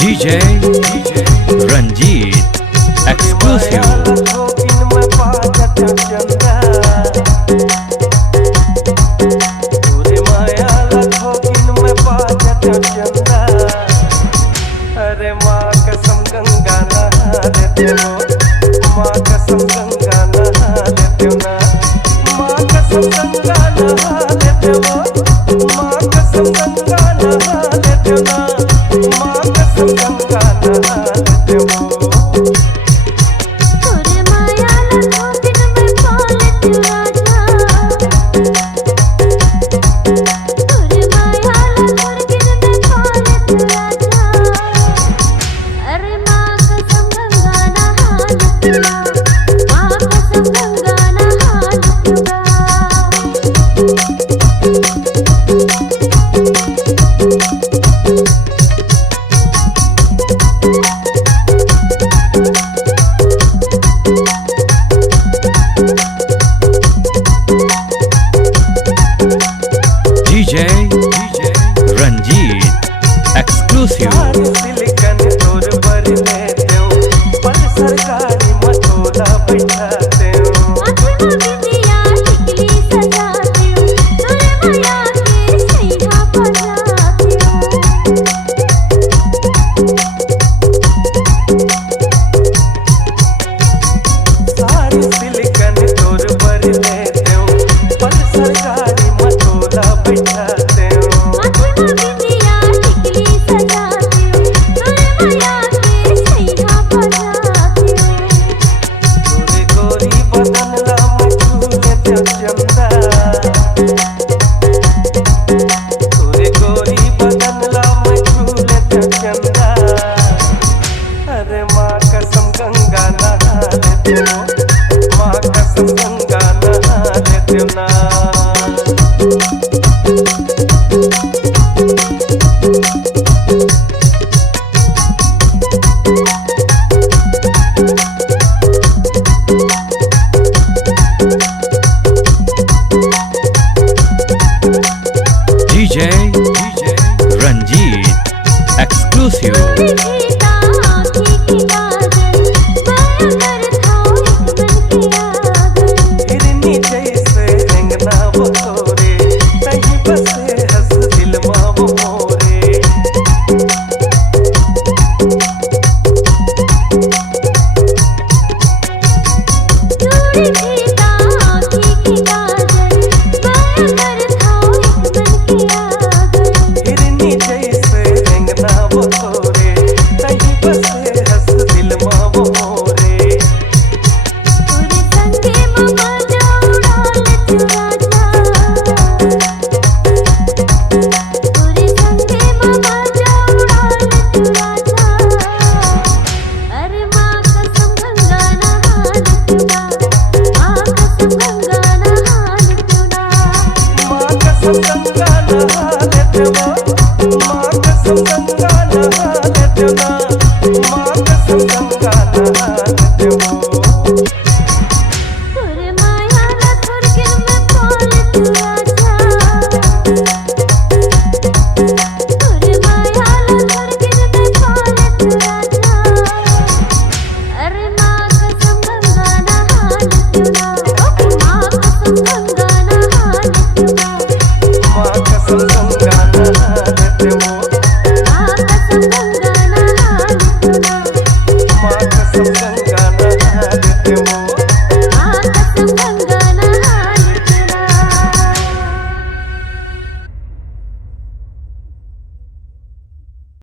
DJ Ranjeet exclusive. अरे माँ कसम गंगा नहा लेते हो, माँ कसम गंगा नहा लेते हो ना, माँ कसम गंगा नहा लेते हो, माँ कसम गंगा नहा लेते हो ना, माँ कसम गंगा नहा लेते हो। DJ Ranjeet exclusive. सिलिकन तोर भर लेते हो, पल सरकारी मटोला बैठाते हो। सारी सिलिकन तोर भर लेते हो, पल सरकारी मटोला बैठाते हो। तोरे गोरी बदन ला मैं छू लेते हो चंदा, तोरे गोरी बदन ला मैं छू लेते हो चंदा। अरे माँ कसम गंगा नहा लेते हो, माँ कसम गंगा नहा लेते हो ना। DJ Ranjeet exclusive.